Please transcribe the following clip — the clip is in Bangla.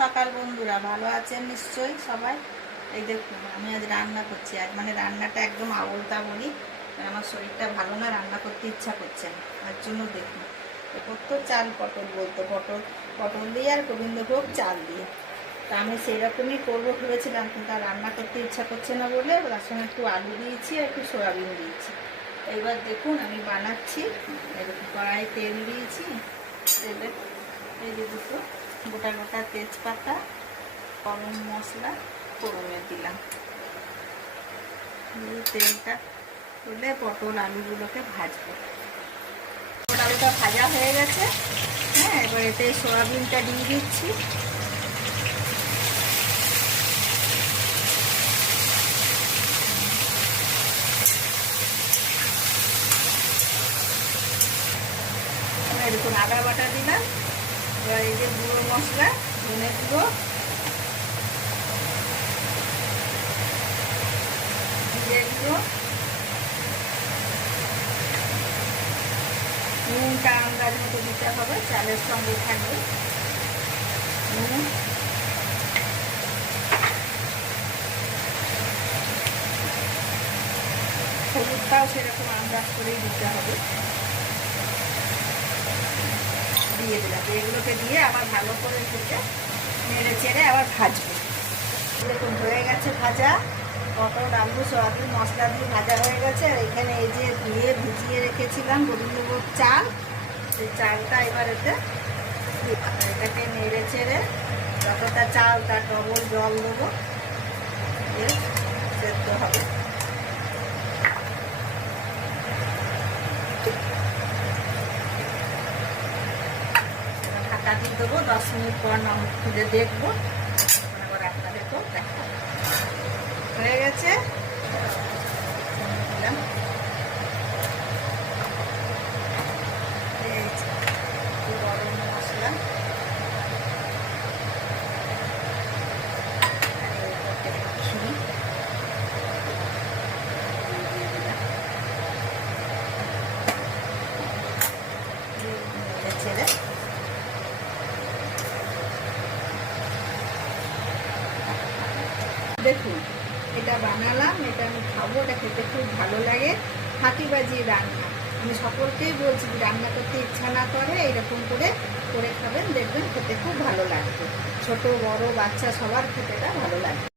সকাল বন্ধুরা, ভালো আছেন নিশ্চয়ই সবাই। এই দেখুন আমি আজ রান্না করছি। আজ মানে রান্নাটা একদম আবোল তাবোলই, আমার শরীরটা ভালো না, রান্না করতে ইচ্ছা করছে না। তার জন্য দেখুন এরপর তো চাল পটল বলতো, পটল দিয়ে আর গোবিন্দভোগ চাল দিয়ে। তা আমি সেই রকমই করবো ভেবেছিলাম, কিন্তু আর রান্না করতে ইচ্ছা করছে না বলে তার সঙ্গে একটু আলু দিয়েছি আর একটু সয়াবিন দিয়েছি। এইবার দেখুন আমি বানাচ্ছি। এরকম কড়াই তেল দিয়েছি, তেলে এই যে দুটো গোটা গোটা তেজপাতা, গরম মশলা ফোড়নে দিলাম। তেলটা তুলে পটল আলুগুলোকে ভাজবো। পটল আলুটা ভাজা হয়ে গেছে। হ্যাঁ, এবার এতে সয়াবিনটা দিয়ে দিচ্ছি। দেখুন আদা বাটা দিলাম। এবার এই যে গুঁড়ো মশলা, ধনে গুঁড়ো, জিরে গুঁড়ো, নুনটা আন্দাজ মতো দিতে হবে, চালের সঙ্গে থাকবে নুন। হলুদটাও সেরকম আন্দাজ করেই দিতে হবে। দিয়ে দিলাম। এগুলোকে দিয়ে আবার ভালো করে ভেজে নেড়ে চেড়ে আবার ভাজবো। দেখুন হয়ে গেছে ভাজা। পটল আলু সয়াবিন মশলা দিয়ে ভাজা হয়ে গেছে। আর এখানে এই যে ধুয়ে ভিজিয়ে রেখেছিলাম গোবিন্দভোগ চাল, সেই চালটা এবার এটাকে নেড়ে চেড়ে যতটা চাল তার ডবল জল দেবো, দিয়ে সেদ্ধ হবে। ঢাকা দিয়ে দেবো। 10 মিনিট পর নরম খুলে দেখবো, আবার আপনাদেরকেও দেখাবো। হয়ে গেছে। দিলাম গরম মশলা, ছেড়ে দেখুন এটা বানালাম, এটা আমি খাবো। এটা খেতে খুব ভালো লাগে, ফাঁকিবাজি রান্না। আমি সকলকেই বলছি রান্না করতে ইচ্ছা না করে এইরকম করে করে খাবেন, দেখবেন খেতে খুব ভালো লাগবে। ছোট বড় বাচ্চা সবার খেতেটা ভালো লাগবে।